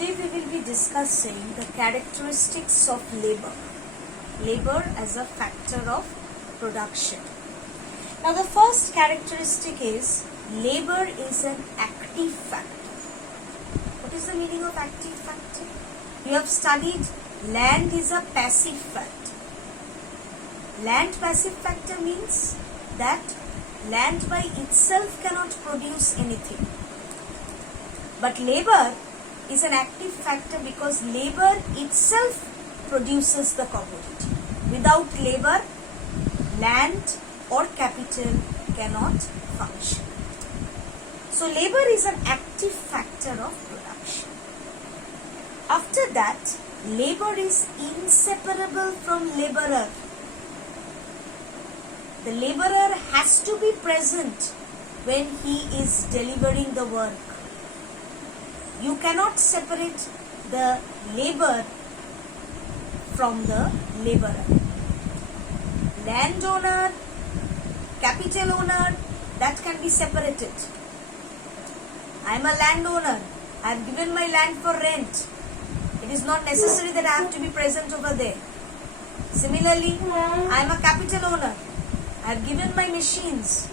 Today we will be discussing the characteristics of labor. Labor as a factor of production. Now the first characteristic is labor is an active factor. What is the meaning of active factor? You have studied land is a passive factor. Land passive factor means that land by itself cannot produce anything. But labor is an active factor because labor itself produces the commodity. Without labor, land or capital cannot function. So labor is an active factor of production. After that, labor is inseparable from laborer. The laborer has to be present when he is delivering the work. You cannot separate the labor from the laborer. Landowner, capital owner, that can be separated. I am a landowner. I have given my land for rent. It is not necessary that I have to be present over there. Similarly, I am a capital owner. I have given my machines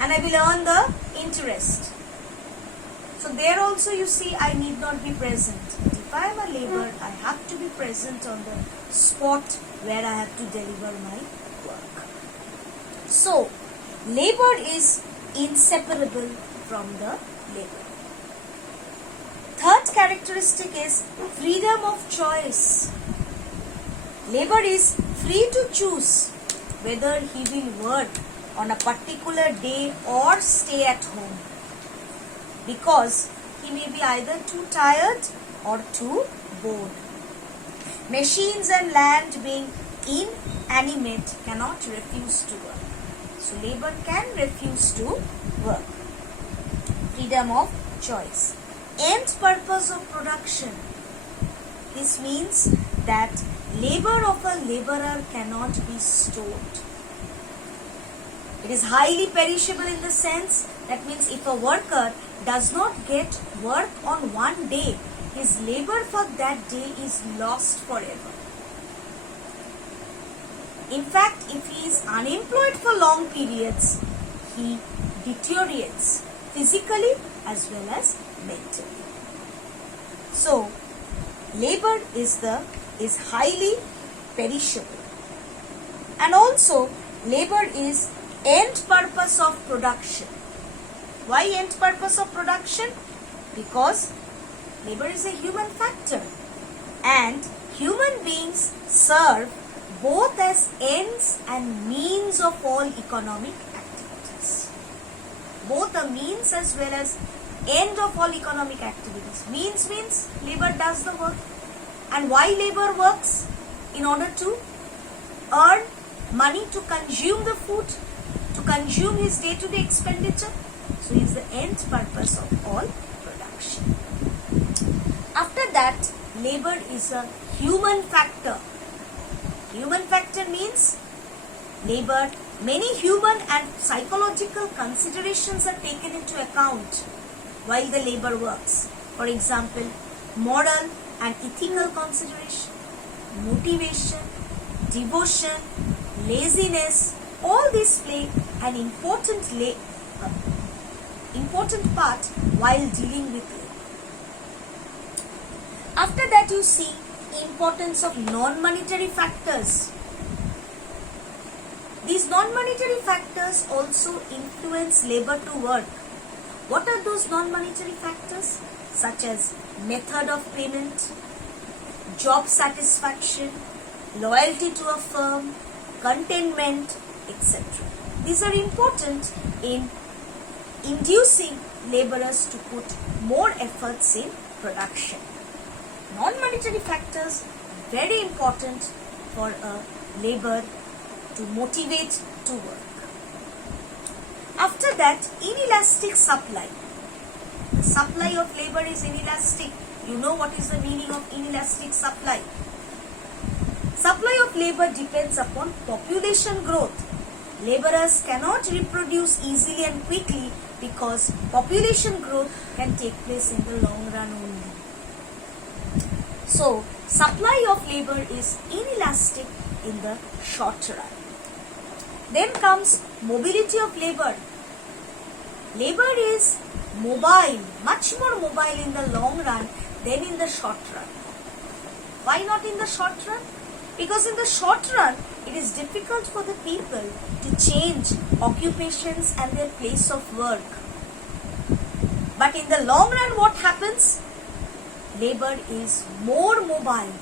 and I will earn the interest. So there also you see I need not be present. But if I am a laborer, I have to be present on the spot where I have to deliver my work. So labor is inseparable from the labor. Third characteristic is freedom of choice. Labor is free to choose whether he will work on a particular day or stay at home, because he may be either too tired or too bored. Machines and land being inanimate cannot refuse to work. So labor can refuse to work. Freedom of choice. End purpose of production. This means that labor of a laborer cannot be stored. It is highly perishable in the sense that means if a worker does not get work on one day, his labor for that day is lost forever. In fact, if he is unemployed for long periods, he deteriorates physically as well as mentally. So, labor is highly perishable. And also, labor is end purpose of production. Why end purpose of production? Because labor is a human factor and human beings serve both as ends and means of all economic activities. Both a means as well as end of all economic activities. Means labor does the work. And why labor works? In order to earn money to consume the food, to consume his day-to-day expenditure. So he is the end purpose of all production. After that, labor is a human factor. Human factor means labor, many human and psychological considerations are taken into account while the labor works. For example, moral and ethical consideration, motivation, devotion, laziness, all these play an important part while dealing with labor. After that, you see importance of non-monetary factors. These non-monetary factors also influence labor to work. What are those non-monetary factors? Such as method of payment, job satisfaction, loyalty to a firm, contentment, etc. These are important in inducing laborers to put more efforts in production. Non-monetary factors very important for a labor to motivate to work. After that, inelastic supply. The supply of labor is inelastic. You know what is the meaning of inelastic supply. Supply of labor depends upon population growth. Laborers cannot reproduce easily and quickly because population growth can take place in the long run only. So, supply of labor is inelastic in the short run. Then comes mobility of labor. Labor is mobile, much more mobile in the long run than in the short run. Why not in the short run? Because in the short run, it is difficult for the people to change occupations and their place of work. But in the long run, what happens? Labor is more mobile,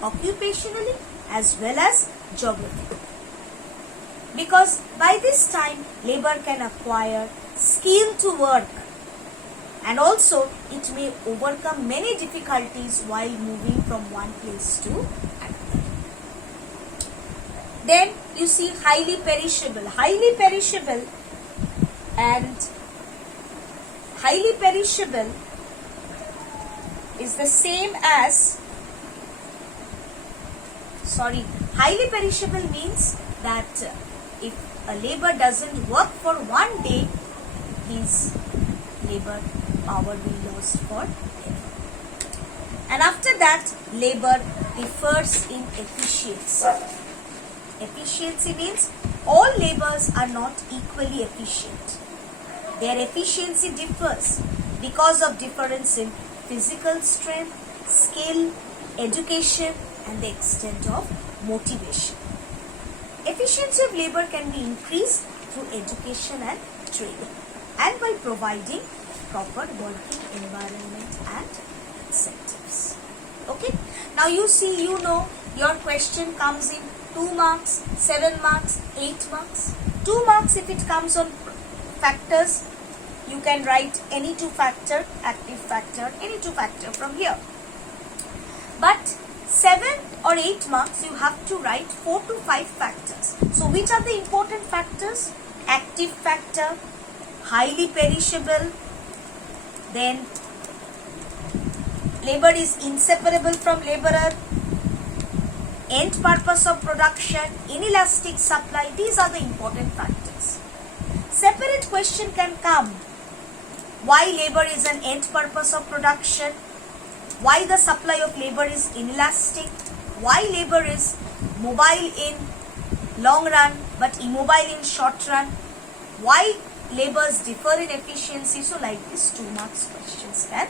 occupationally as well as geographically. Because by this time, labor can acquire skill to work, and also it may overcome many difficulties while moving from one place to another. Then you see highly perishable. Highly perishable is the same as, highly perishable means that if a labor doesn't work for one day, his labor power will lost forever. And after that, labor differs in efficiency. Efficiency means all labors are not equally efficient. Their efficiency differs because of difference in physical strength, skill, education, and the extent of motivation. Efficiency of labor can be increased through education and training, and by providing proper working environment and incentives. Okay. Now you see, your question comes in 2 marks, 7 marks, 8 marks. 2 marks if it comes on factors. You can write any 2 factor, active factor, any 2 factor from here. But 7 or 8 marks, you have to write 4 to 5 factors. So which are the important factors? Active factor, highly perishable, then labor is inseparable from laborer, end purpose of production, inelastic supply. These are the important factors. Separate question can come. Why labor is an end purpose of production? Why the supply of labor is inelastic? Why labor is mobile in long run but immobile in short run? Why labors differ in efficiency? So like this 2 marks questions can